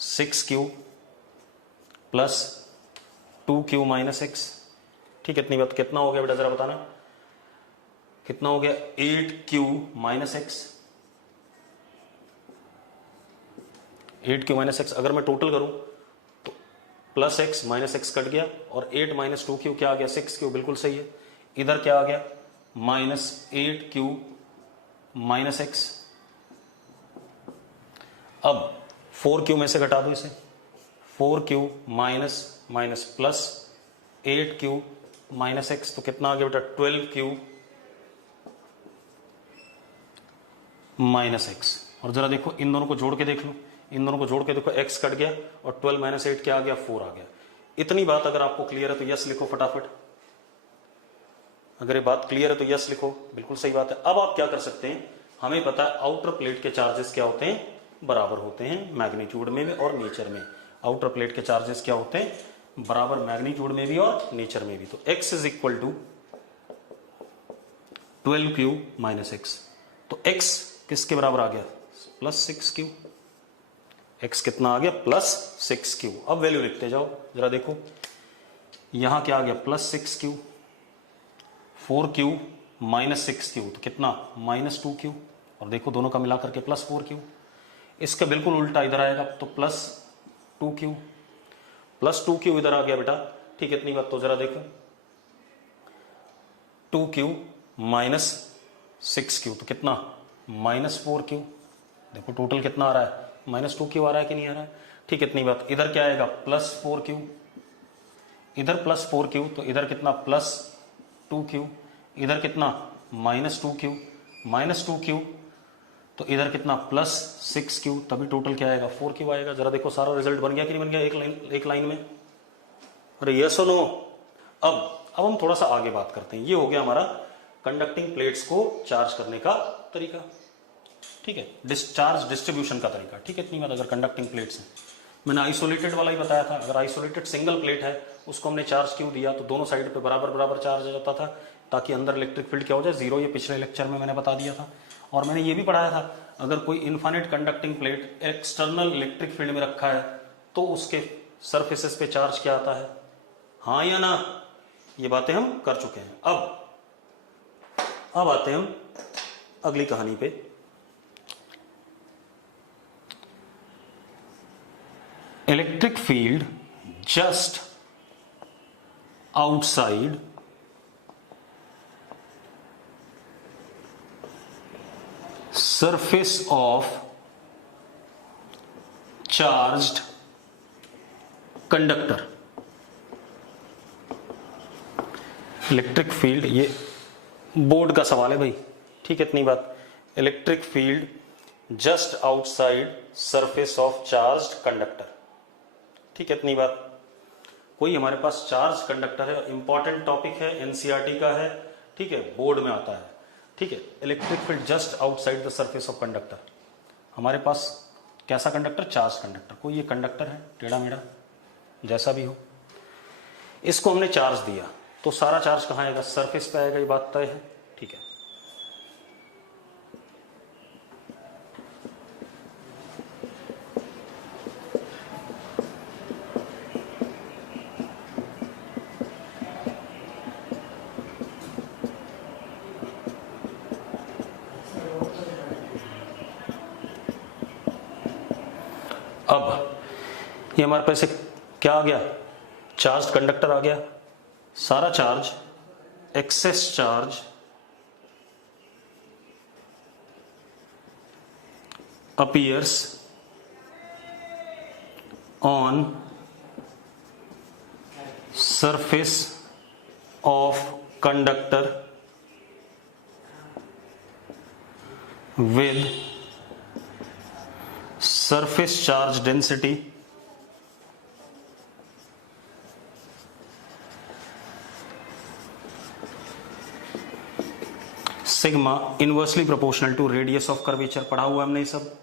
6q plus 2q minus x। ठीक है, इतनी बात कितना हो गया बेटा, जरा बताना कितना हो गया, 8q minus x। 8q minus x अगर मैं टोटल करूं तो plus x minus x cut गया, और 8 माइनस 2q क्या आ गया, 6q, बिल्कुल सही है। इधर क्या आ गया, माइनस 8q माइनस x। अब 4q में से घटा दो इसे, 4q minus minus plus 8q minus x, तो कितना आ गया बेटा, 12q माइनस x। और जरा देखो इन दोनों को जोड़ के देख लो, इन दोनों को जोड़ के देखो, x कट गया और 12 माइनस 8 क्या आ गया, 4 आ गया। इतनी बात अगर आपको क्लियर है तो यस लिखो फटाफट, अगर ये बात क्लियर है तो यस लिखो, बिल्कुल सही बात है। अब आप क्या कर सकते हैं, हमें पता है आउटर प्लेट के चार्जेस क्या होते हैं, बराबर होते हैं मैग्नीट्यूड में भी और नेचर में। आउटर प्लेट के चार्जेस क्या होते हैं, बराबर मैग्नीट्यूड में भी और नेचर में भी। तो x is equal to 12q minus x। तो x किसके बराबर आ गया, प्लस 6q। x कितना आ गया, प्लस 6q। अब वैल्यू लिखते जाओ, जरा देखो यहां क्या आ गया, plus 6q, 4q minus 6q, तो कितना, माइनस 2q। और देखो दोनों का मिलाकर के प्लस 4q। इसका बिल्कुल उल्टा इधर आएगा, तो प्लस 2q, प्लस 2q इधर आ गया बेटा। ठीक है, इतनी बात तो जरा देखो, 2q माइनस 6q, तो कितना, माइनस 4q। देखो टोटल कितना आ रहा है, माइनस 2q आ रहा है कि नहीं आ रहा है। ठीक है, इतनी बात। इधर क्या आएगा, प्लस 4q, इधर प्लस 4q, तो इधर कितना, प्लस 2q, इधर कितना, माइनस 2q, माइनस 2q, तो इधर कितना, प्लस 6q, तभी टोटल क्या आएगा, 4q आएगा। जरा देखो सारा रिजल्ट बन गया कि नहीं बन गया, एक लाइन में। अरे यस और नो। अब हम थोड़ा सा आगे बात करते हैं। ये हो गया हमारा कंडक्टिंग प्लेट्स को चार्ज करने का तरीका, ठीक है, डिस्चार्ज डिस्ट्रीब्यूशन का तरीका। ठीक है, इतनी बात। अगर कंडक्टिंग प्लेट्स हैं, मैंने आइसोलेटेड वाला ही बताया था, अगर आइसोलेटेड सिंगल प्लेट है उसको हमने चार्ज क्यों दिया, तो दोनों साइड पे बराबर बराबर चार्ज आ जाता था, ताकि अंदर इलेक्ट्रिक फील्ड क्या हो जाए, जीरो। ये पिछले लेक्चर में मैंने बता दिया था। और मैंने ये भी पढ़ाया था, अगर कोई infinite conducting plate external electric field में रखा है तो उसके सरफेसेस पे चार्ज क्या आता है, हाँ या ना। ये बातें हम कर चुके हैं। अब आते हैं हम अगली कहानी पे। Electric field just outside surface of charged conductor। Electric field, ये बोर्ड का सवाल है भाई, ठीक है, इतनी बात। Electric field just outside surface of charged conductor, ठीक है, इतनी बात। कोई हमारे पास चार्ज कंडक्टर है, इंपॉर्टेंट टॉपिक है, एनसीईआरटी का है, ठीक है, बोर्ड में आता है, ठीक है। Electric field just outside the surface of conductor, हमारे पास कैसा कंडक्टर, चार्ज कंडक्टर। कोई ये कंडक्टर है टेढ़ा मेढ़ा जैसा भी हो, इसको हमने चार्ज दिया तो सारा चार्ज कहां आएगा, सरफेस पे आएगा, ये बात तय है, ठीक है। अब ये हमारे पास क्या आ गया, चार्ज कंडक्टर आ गया। सारा charge, excess charge appears on surface of conductor with surface charge density sigma sigma inversely proportional to radius of curvature, पढ़ा हुआ हमने ये सब।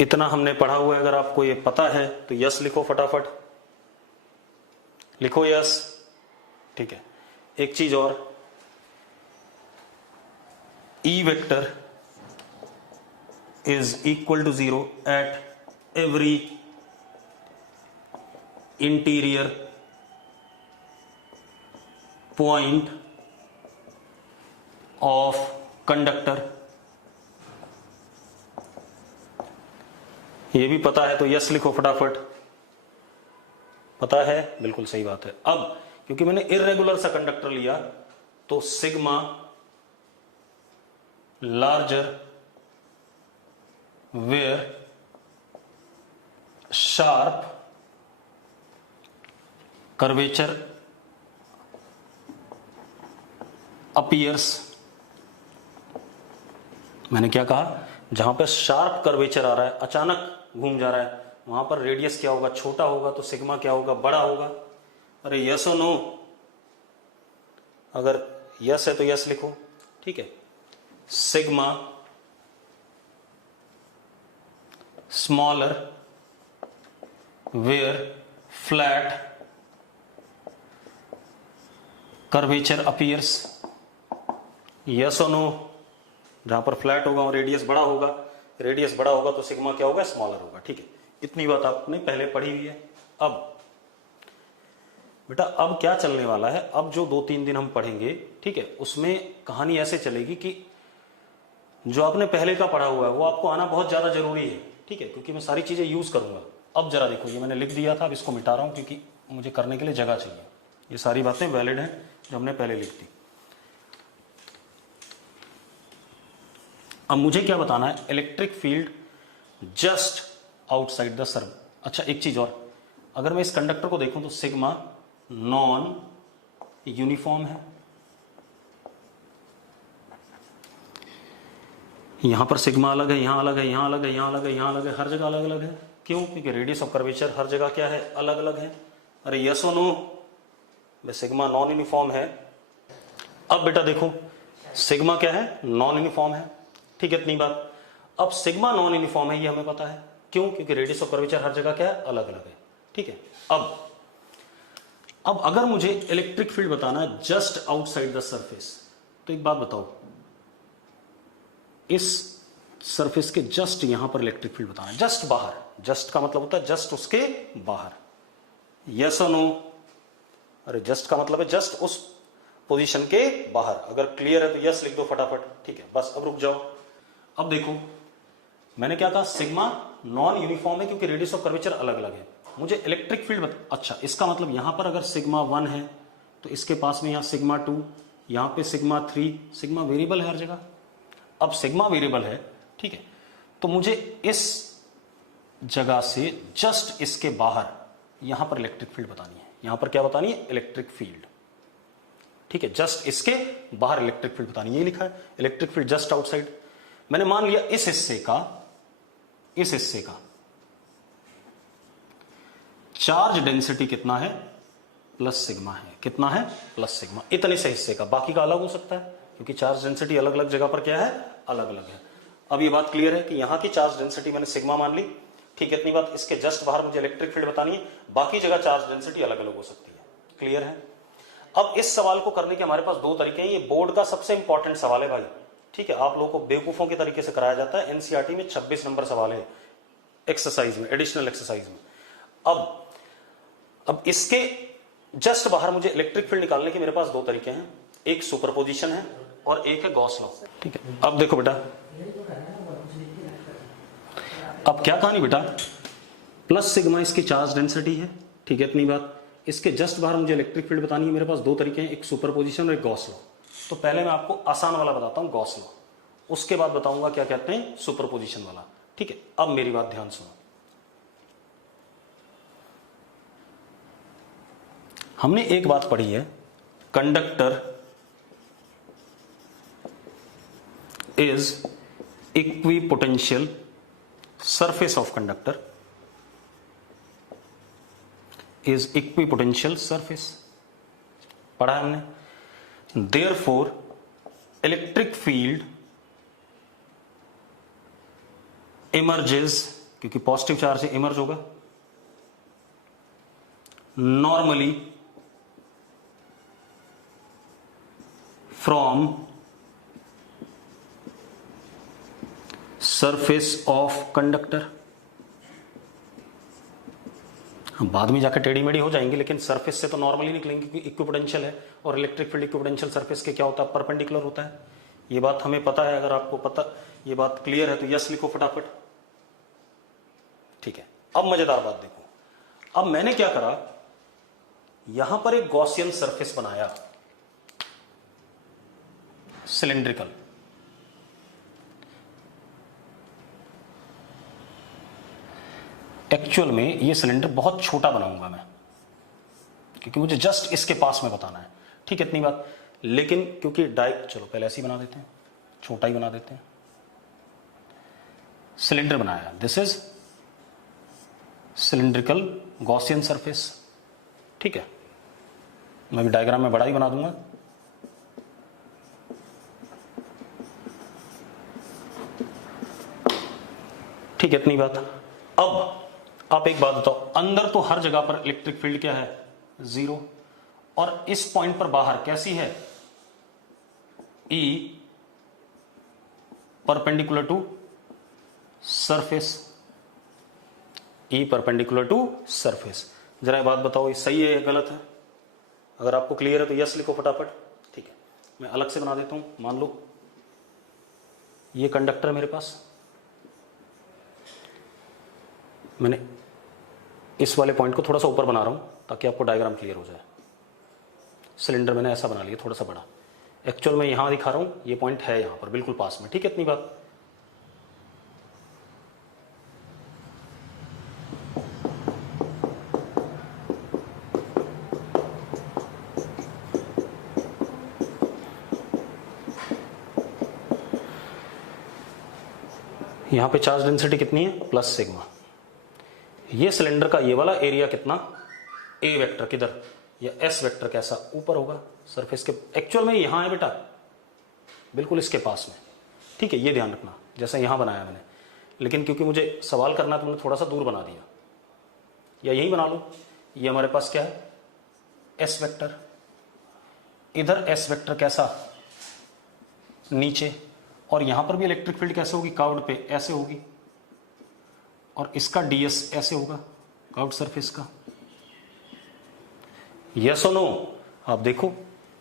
इतना हमने पढ़ा हुआ है, अगर आपको ये पता है तो यस लिखो, फटाफट लिखो यस। ठीक है, एक चीज और, E vector is equal to 0 at every interior point of conductor. ये भी पता है तो यस लिखो फटाफट। पता है, बिल्कुल सही बात है। अब क्योंकि मैंने इर्रेगुलर सा कंडक्टर लिया तो sigma larger where sharp curvature appears. मैंने क्या कहा, जहां पर शार्प कर्वेचर आ रहा है, अचानक घूम जा रहा है, वहां पर रेडियस क्या होगा, छोटा होगा, तो सिग्मा क्या होगा, बड़ा होगा। अरे यस और नो, अगर यस है तो यस लिखो। ठीक है, sigma smaller where flat curvature appears. Yes और नो, जहां पर फ्लैट होगा और रेडियस बड़ा होगा, रेडियस बड़ा होगा तो सिग्मा क्या होगा, स्मॉलर होगा। ठीक है, इतनी बात आपने पहले पढ़ी हुई है। अब बेटा अब क्या चलने वाला है, अब जो 2-3 दिन हम पढ़ेंगे, ठीक है, उसमें कहानी ऐसे चलेगी कि जो आपने पहले का पढ़ा हुआ है वो आपको आना बहुत ज्यादा जरूरी है। ठीक है, क्योंकि मैं सारी चीजें यूज करूंगा। अब जरा देखो, ये मैंने लिख दिया था, अब इसको मिटा रहा हूं क्योंकि मुझे करने के लिए जगह चाहिए। ये सारी बातें वैलिड हैं जो हमने पहले लिख दी। अब मुझे क्या बताना है, electric field just outside the serve. अच्छा एक चीज और, अगर मैं इस कंडक्टर को देखूं तो सिग्मा नॉन यूनिफॉर्म है। यहां पर सिग्मा अलग है, यहां अलग है, यहां अलग है, यहां अलग है, यहां अलग है, हर जगह अलग अलग है। क्यों? क्योंकि रेडियस ऑफ कर्वेचर हर जगह क्या है, अलग अलग है। अरे यस और नो, सिग्मा नॉन यूनिफॉर्म है। अब बेटा देखो, सिग्मा क्या है, नॉन यूनिफॉर्म है। ठीक है, इतनी बात। अब सिग्मा नॉन यूनिफॉर्म है, ये हमें पता है। क्यों? क्योंकि रेडियस ऑफ कर्वेचर हर जगह क्या है, अलग अलग है। ठीक है, अब अगर मुझे इलेक्ट्रिक फील्ड बताना है जस्ट आउटसाइड द सरफेस, तो एक बात बताओ, इस सरफेस के जस्ट यहां पर इलेक्ट्रिक फील्ड बताना है, जस्ट बाहर। जस्ट का मतलब होता है जस्ट उसके बाहर। यस और नो? अरे जस्ट का मतलब है जस्ट उस पोजीशन के बाहर। अगर क्लियर है तो यस लिख दो फटाफट। ठीक है, बस अब रुक जाओ। अब देखो, मैंने क्या कहा, सिग्मा नॉन यूनिफॉर्म है क्योंकि रेडियस ऑफ कर्वेचर अलग अलग है। मुझे इलेक्ट्रिक फील्ड अच्छा, इसका मतलब यहां पर अगर सिग्मा 1 है तो इसके पास में यहां सिग्मा 2, यहां पे सिग्मा 3, सिग्मा वेरिएबल है हर जगह। अब सिग्मा वेरिएबल है, ठीक है, तो मुझे इस जगह से जस्ट इसके बाहर यहां पर इलेक्ट्रिक फील्ड बतानी है। यहां पर क्या बतानी है, इलेक्ट्रिक फील्ड। ठीक है, जस्ट इसके बाहर इलेक्ट्रिक फील्ड बतानी है, ये लिखा है, इलेक्ट्रिक फील्ड जस्ट आउटसाइड। मैंने मान लिया इस हिस्से का चार्ज डेंसिटी कितना है, प्लस सिग्मा है। कितना है, प्लस सिग्मा। इतने से हिस्से का, बाकी का अलग हो सकता है क्योंकि चार्ज डेंसिटी अलग अलग जगह पर क्या है, अलग अलग है। अब ये बात क्लियर है कि यहां की चार्ज डेंसिटी मैंने सिग्मा मान ली। ठीक है, इतनी बात। इसके जस्ट बाहर मुझे इलेक्ट्रिक फील्ड बतानी है, बाकी जगह चार्ज डेंसिटी अलग अलग हो सकती है। क्लियर है? अब इस सवाल को करने के हमारे पास 2 तरीके हैं। ये बोर्ड का सबसे इंपॉर्टेंट सवाल है भाई। ठीक है, आप लोगों को बेवकूफों के तरीके से कराया जाता है। एनसीईआरटी में 26 नंबर सवाल है एक्सरसाइज में, एडिशनल एक्सरसाइज में। अब इसके जस्ट बाहर मुझे इलेक्ट्रिक फील्ड निकालने के मेरे पास 2 तरीके हैं, एक सुपरपोजिशन है और एक है गॉस लॉ। ठीक है, अब देखो बेटा, अब क्या कहानी बेटा, प्लस सिग्मा इसकी चार्ज डेंसिटी है। ठीक है, इतनी बात। इसके जस्ट बाहर मुझे इलेक्ट्रिक फील्ड बतानी है, मेरे पास 2 तरीके हैं, एक सुपरपोजिशन और एक गॉस लॉ। तो पहले मैं आपको आसान वाला बताता हूं, गॉस लॉ, उसके बाद बताऊंगा क्या कहते हैं सुपरपोजिशन वाला। ठीक है, अब मेरी बात ध्यान सुनो। हमने एक बात पढ़ी है, conductor is equipotential surface of conductor is equipotential surface, पढ़ा है हमने। देयरफॉर इलेक्ट्रिक फील्ड इमर्जेस, क्योंकि पॉजिटिव चार्ज से इमर्ज होगा, normally from surface of conductor. हम बाद में जाकर टेढ़ी मेढ़ी हो जाएंगे, लेकिन सरफेस से तो नॉर्मली निकलेंगे क्योंकि इक्विपोटेंशियल है, और इलेक्ट्रिक फील्ड इक्विपोटेंशियल सरफेस के क्या होता है, परपेंडिकुलर होता है। ये बात हमें पता है, अगर आपको पता ये बात क्लियर है तो यस लिखो फटाफट। ठीक है, अब मजेदार बात देखो। अब मैंने क्या करा, यहां पर एक गॉसियन सरफेस बनाया, सिलिंड्रिकल। एक्चुअल में ये सिलेंडर बहुत छोटा बनाऊंगा मैं, क्योंकि मुझे जस्ट इसके पास में बताना है। ठीक है, इतनी बात। लेकिन क्योंकि चलो पहले ऐसे ही बना देते हैं, छोटा ही बना देते हैं। सिलेंडर बनाया, this is cylindrical Gaussian surface. ठीक है, मैं भी डायग्राम में बड़ा ही बना दूंगा। ठीक है, इतनी बात। अब आप एक बात बताओ, अंदर तो हर जगह पर इलेक्ट्रिक फील्ड क्या है, जीरो, और इस पॉइंट पर बाहर कैसी है, E perpendicular to surface, E perpendicular to surface. जरा ये बात बताओ, ये सही है या गलत है? अगर आपको क्लियर है तो यस लिखो फटाफट। ठीक है, मैं अलग से बना देता हूं। मान लो ये कंडक्टर मेरे पास, मैंने इस वाले पॉइंट को थोड़ा सा ऊपर बना रहा हूं ताकि आपको डायग्राम क्लियर हो जाए। सिलेंडर मैंने ऐसा बना लिया, थोड़ा सा बड़ा। एक्चुअल में यहां दिखा रहा हूं, ये पॉइंट है यहां पर बिल्कुल पास में। ठीक है, इतनी बात। यहां पे चार्ज डेंसिटी कितनी है, प्लस सिग्मा। ये सिलेंडर का ये वाला एरिया कितना, ए वेक्टर किधर, या एस वेक्टर कैसा, ऊपर होगा सरफेस के। एक्चुअल में यहां है बेटा, बिल्कुल इसके पास में। ठीक है, ये ध्यान रखना, जैसा यहां बनाया मैंने। लेकिन क्योंकि मुझे सवाल करना तो मैंने थोड़ा सा दूर बना दिया, या यही बना लो। ये हमारे पास क्या है, एस वेक्टर। इधर एस वेक्टर कैसा, नीचे, और यहां पर भी इलेक्ट्रिक फील्ड कैसे होगी, कर्व्ड पे ऐसे होगी, और इसका डीएस ऐसे होगा, कर्व्ड सरफेस का। यस और नो? आप देखो,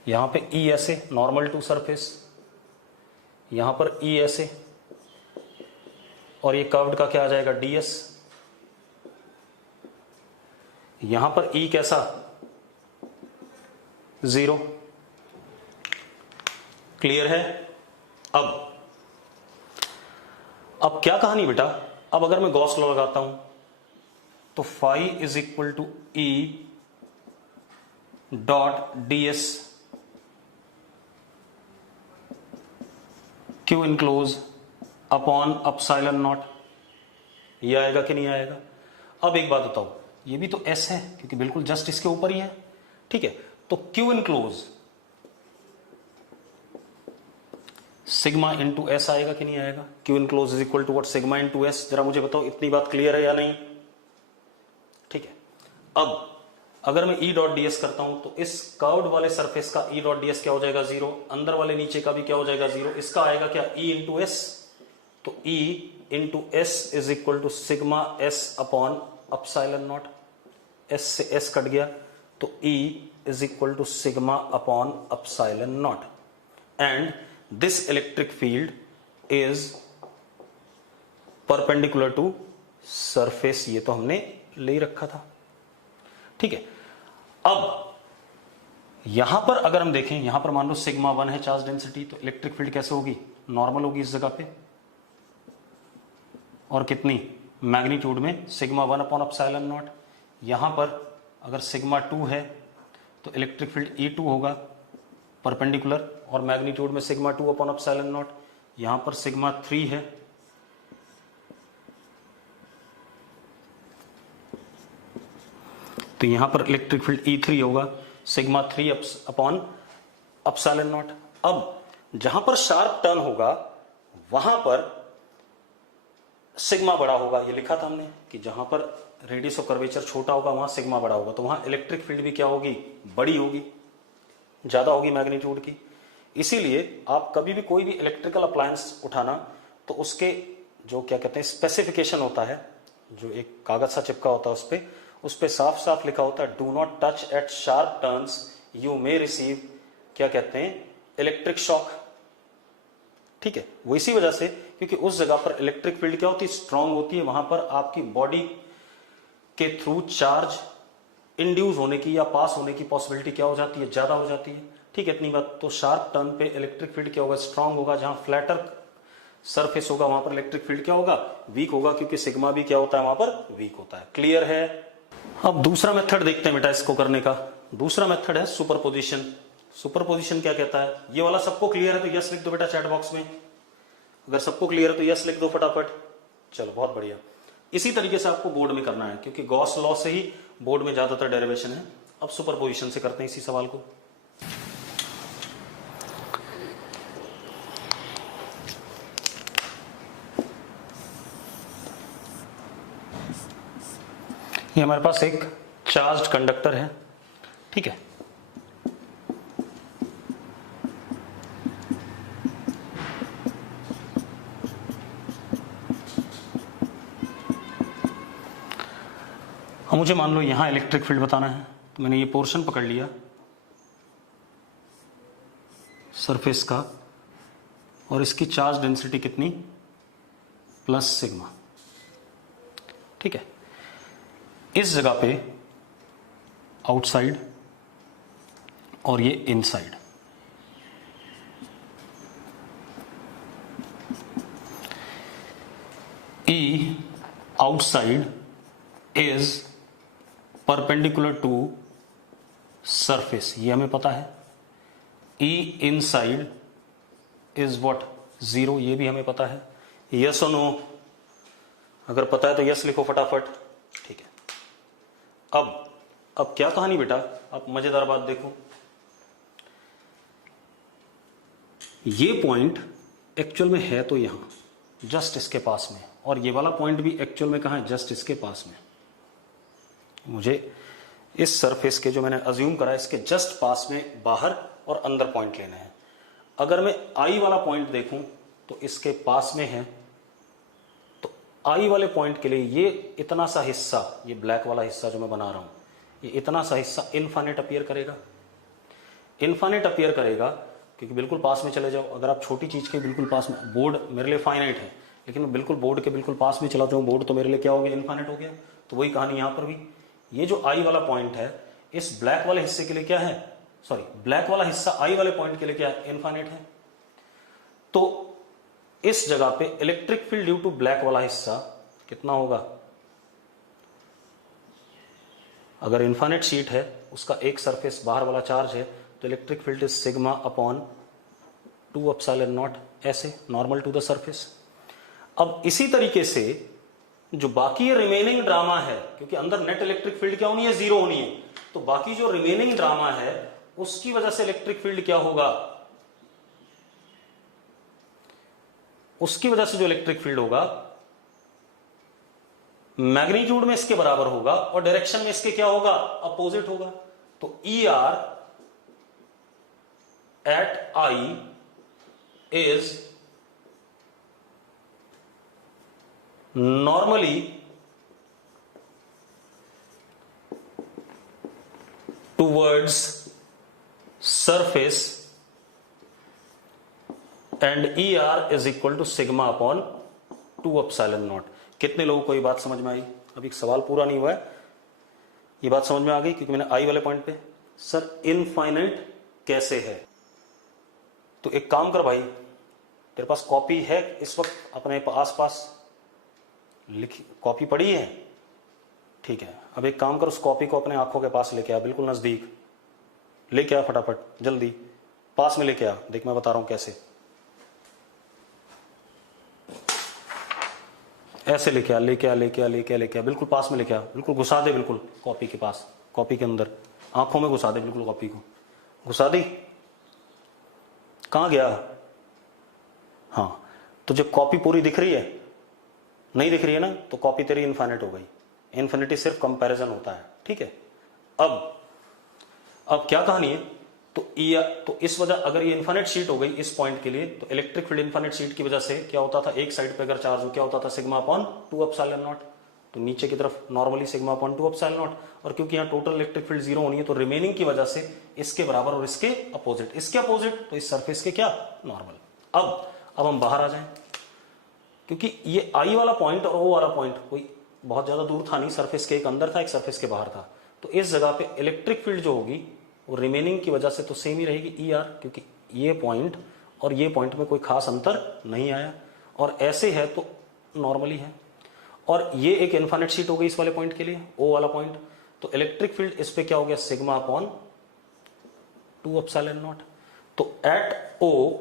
यहां पे ई ऐसे, नॉर्मल टू सरफेस, यहां पर ई ऐसे, और ये कर्व्ड का क्या आ जाएगा, डीएस। यहां पर ई कैसा, जीरो। क्लियर है? अब क्या कहानी बेटा, अब अगर मैं गॉस लॉ लगाता हूं तो phi is equal to E dot DS Q enclose upon epsilon naught. ये आएगा कि नहीं आएगा? अब एक बात बताओ, ये भी तो एस है क्योंकि बिल्कुल जस्ट इसके ऊपर ही है। ठीक है, तो Q enclose sigma into S आएगा कि नहीं आएगा? Q enclose is equal to what, sigma into S. जरा मुझे बताओ, इतनी बात क्लियर है या नहीं? ठीक है, अब अगर मैं ई डॉट डीएस करता हूं तो इस कर्व्ड वाले सरफेस का ई डॉट डीएस क्या हो जाएगा, जीरो। अंदर वाले नीचे का भी क्या हो जाएगा, जीरो। इसका आएगा क्या, ई into S. So E into S is equal to sigma S upon epsilon naught. S से एस कट गया तो E is equal to sigma upon epsilon naught. And this electric field is perpendicular to surface. ये तो हमने ले रखा था। ठीक है, अब यहां पर अगर हम देखें, यहां पर मान लो सिग्मा 1 है चार्ज डेंसिटी, तो इलेक्ट्रिक फील्ड कैसे होगी, नॉर्मल होगी इस जगह पे, और कितनी, मैग्नीट्यूड में सिग्मा 1 अपॉन अपसाइलन नॉट। यहां पर अगर सिग्मा 2 है तो इलेक्ट्रिक फील्ड E2 होगा परपेंडिकुलर, और मैग्नीट्यूड में सिग्मा 2 अपॉन अपसाइलन नॉट। यहां पर सिग्मा 3 है, तो यहां पर इलेक्ट्रिक फील्ड E3 होगा सिग्मा 3 अपॉन एप्सिलॉन नॉट। अब जहां पर शार्प टर्न होगा वहां पर सिग्मा बड़ा होगा, ये लिखा था हमने कि जहां पर रेडियस ऑफ कर्वेचर छोटा होगा वहां सिग्मा बड़ा होगा, तो वहां इलेक्ट्रिक फील्ड भी क्या होगी, बड़ी होगी, ज्यादा होगी मैग्नीट्यूड की। इसीलिए आप कभी भी कोई भी इलेक्ट्रिकल अप्लायंस उठाना तो उसके जो क्या कहते हैं स्पेसिफिकेशन होता है, जो एक कागज सा चिपका होता है उस पे साफ साफ लिखा होता है do not touch eight sharp turns you may receive क्या कहते हैं इलेक्ट्रिक शॉक। ठीक है, वो इसी वजह से क्योंकि उस जगह पर इलेक्ट्रिक फील्ड क्या होती है, स्ट्रांग होती है, वहां पर आपकी बॉडी के थ्रू चार्ज इंड्यूस होने की या पास होने की पॉसिबिलिटी क्या हो जाती है, ज्यादा हो जाती है। ठीक है, इतनी बात। तो शार्प टर्न पे इलेक्ट्रिक फील्ड क्या होगा, स्ट्रांग होगा। जहां फ्लैटर सरफेस होगा वहां पर इलेक्ट्रिक फील्ड क्या होगा, वीक होगा, क्योंकि सिग्मा भी क्या होता है वहां पर वीक होता है। क्लियर है। अब दूसरा मेथड देखते हैं बेटा इसको करने का। दूसरा मेथड है सुपरपोजिशन। सुपरपोजिशन क्या कहता है, ये वाला सबको क्लियर है तो यस लिख दो बेटा चैट बॉक्स में। अगर सबको क्लियर है तो यस लिख दो फटाफट। चलो बहुत बढ़िया। इसी तरीके से आपको बोर्ड में करना है क्योंकि गॉस लॉ से ही बोर्ड में ज्यादातर डेरिवेशन है। अब सुपरपोजिशन से करते हैं इसी सवाल को। ये हमारे पास एक चार्ज्ड कंडक्टर है। ठीक है, अब मुझे मान लो यहां इलेक्ट्रिक फील्ड बताना है, तो मैंने ये पोर्शन पकड़ लिया सरफेस का और इसकी चार्ज डेंसिटी कितनी, प्लस सिग्मा। ठीक है, इस जगह पे आउटसाइड और ये inside. E outside is perpendicular to surface, ये हमें पता है। E inside is what, 0, ये भी हमें पता है। yes और no, अगर पता है तो yes लिखो फटाफट। ठीक है, अब क्या कहानी बेटा, अब मजेदार बात देखो। ये पॉइंट एक्चुअल में है तो यहां जस्ट इसके पास में, और ये वाला पॉइंट भी एक्चुअल में कहां है, जस्ट इसके पास में। मुझे इस सरफेस के जो मैंने अज्यूम करा इसके जस्ट पास में बाहर और अंदर पॉइंट लेने हैं। अगर मैं आई वाला पॉइंट देखूं तो इसके पास में है, तो आई वाले पॉइंट के लिए ये इतना सा हिस्सा, ये ब्लैक वाला हिस्सा जो मैं बना रहा हूं, ये इतना सा हिस्सा इनफाइनाइट अपीयर करेगा। इनफाइनाइट अपीयर करेगा क्योंकि बिल्कुल पास में चले जाओ। अगर आप छोटी चीज के बिल्कुल पास में, बोर्ड मेरे लिए फाइनाइट है लेकिन मैं बिल्कुल बोर्ड के बिल्कुल पास में चला जाऊं, बोर्ड तो मेरे लिए क्या हो गया, इनफाइनाइट हो गया। तो वही कहानी यहां पर भी, ये जो आई वाला पॉइंट है इस ब्लैक वाले हिस्से के लिए क्या है, सॉरी ब्लैक वाला हिस्सा आई वाले पॉइंट के लिए क्या है, इनफाइनाइट है। तो इस जगह पे electric field due to black वाला हिस्सा कितना होगा, अगर इनफाइनाइट शीट है उसका एक सरफेस बाहर वाला चार्ज है तो electric field is sigma upon 2 epsilon not, ऐसे नॉर्मल टू द सरफेस। अब इसी तरीके से जो बाकी रिमेनिंग ड्रामा है, क्योंकि अंदर नेट इलेक्ट्रिक फील्ड क्या होनी है, 0 होनी है, तो बाकी जो रिमेनिंग ड्रामा है उसकी वजह से इलेक्ट्रिक फील्ड क्या होगा, उसकी वजह से जो इलेक्ट्रिक फील्ड होगा मैग्नीट्यूड में इसके बराबर होगा और डायरेक्शन में इसके क्या होगा, अपोजिट होगा। तो ER at I is normally towards surface and ER is equal to sigma upon 2 epsilon naught। कितने लोगों को ये बात समझ में आई? अभी सवाल पूरा नहीं हुआ है, ये बात समझ में आ गई क्योंकि मैंने आई वाले पॉइंट पे, सर इनफाइनाइट कैसे है? तो एक काम कर भाई, तेरे पास कॉपी है इस वक्त अपने आसपास, लिखी कॉपी पड़ी है, ठीक है। अब एक काम कर, उस कॉपी को अपने आंखों के पास लेके आ, बिल्कुल नजदीक लेके आ, फटाफट जल्दी पास में लेके आ। देख मैं बता रहा हूं कैसे, ऐसे लेके आ, लेके आ, लेके आ, लेके आ, लेके आ, बिल्कुल पास में लेके आ, बिल्कुल घुसा दे बिल्कुल कॉपी के पास। कॉपी के अंदर, आंखों में घुसा दे, बिल्कुल कॉपी को घुसा दी, कहां गया? हाँ, तुझे कॉपी पूरी दिख रही है? नहीं दिख रही है ना, तो कॉपी तेरी इनफाइनाइट हो गई। इन्फिनिटी सिर्फ कंपैरिजन होता है, ठीक है। अब क्या कहानी है, तो इस वजह, अगर ये इनफाइनाइट शीट हो गई इस पॉइंट के लिए, तो इलेक्ट्रिक फील्ड इनफाइनाइट शीट की वजह से क्या होता था, एक साइड पे अगर चार्ज हो क्या होता था, सिग्मा अपॉन 2 एप्सिलॉन नॉट, तो नीचे की तरफ normally sigma upon 2 epsilon not, और क्योंकि यहाँ टोटल इलेक्ट्रिक फील्ड 0 होनी है, तो रिमेनिंग की वजह से इसके बराबर और इसके अपोजिट, तो इस सरफेस के क्या, नॉर्मल। अब हम बाहर आ जाएं, क्योंकि ये आई वाला पॉइंट और ओ वाला पॉइंट कोई बहुत ज्यादा दूर था नहीं, सरफेस के एक अंदर था, एक सरफेस के बाहर था, तो इस जगह पे इलेक्ट्रिक फील्ड जो होगी वो रिमेनिंग की वजह से तो सेम ही रहेगी, ई आर, क्योंकि ये पॉइंट और ये पॉइंट में कोई खास अंतर नहीं आया, और ऐसे है तो नॉर्मली है। और ये एक इनफाइनाइट शीट हो गई इस वाले पॉइंट के लिए, ओ वाला पॉइंट, तो इलेक्ट्रिक फील्ड इस पे क्या हो गया, सिग्मा अपॉन 2 एप्सिलॉन नॉट। तो at O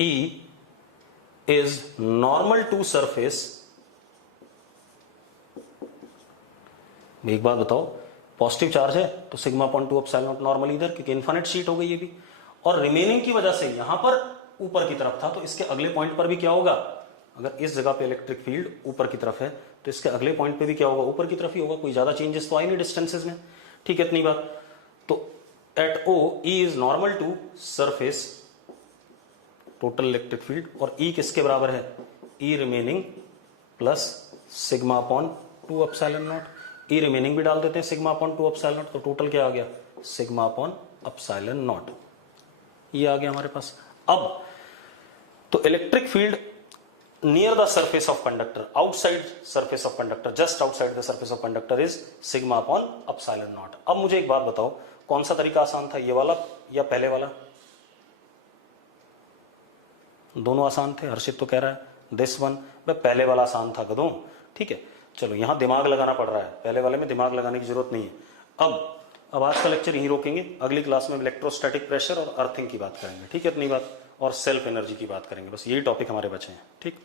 E is normal to surface. एक बात बताओ, पॉजिटिव चार्ज है तो sigma upon 2 epsilon naught normal इधर, क्योंकि इनफाइनाइट शीट हो गई ये भी, और रिमेनिंग की वजह से यहां पर ऊपर की तरफ था, तो इसके अगले पॉइंट पर भी क्या होगा, अगर इस जगह पे इलेक्ट्रिक फील्ड ऊपर की तरफ है तो इसके अगले पॉइंट पे भी क्या होगा, ऊपर की तरफ ही होगा, कोई ज्यादा चेंजेस तो आई नहीं डिस्टेंसेज में, ठीक है, इतनी बात। तो at O E is normal to surface total electric field, और ई किसके बराबर है, E remaining plus sigma upon 2 epsilon naught. E remaining भी डाल देते हैं, सिग्मा अपॉन 2 एप्सिलॉन नॉट, तो टोटल क्या आ गया, सिग्मा अपॉन एप्सिलॉन नॉट, ये आ गया हमारे पास। अब तो electric field near the surface of conductor, outside surface of conductor, just outside the surface of conductor is sigma upon epsilon not. अब मुझे एक बात बताओ, कौन सा तरीका आसान था, ये वाला या पहले वाला? दोनों आसान थे, हर्षित तो कह रहा है दिस वन, पहले वाला आसान था गधों, ठीक है। चलो यहां दिमाग लगाना पड़ रहा है, पहले वाले में दिमाग लगाने की जरूरत नहीं है। अब आज का लेक्चर यहीं रोकेंगे, अगली क्लास में इलेक्ट्रोस्टैटिक प्रेशर और अर्थिंग की बात करेंगे, ठीक है, इतनी बात, और सेल्फ एनर्जी की बात करेंगे, बस यही टॉपिक हमारे बचे हैं, ठीक।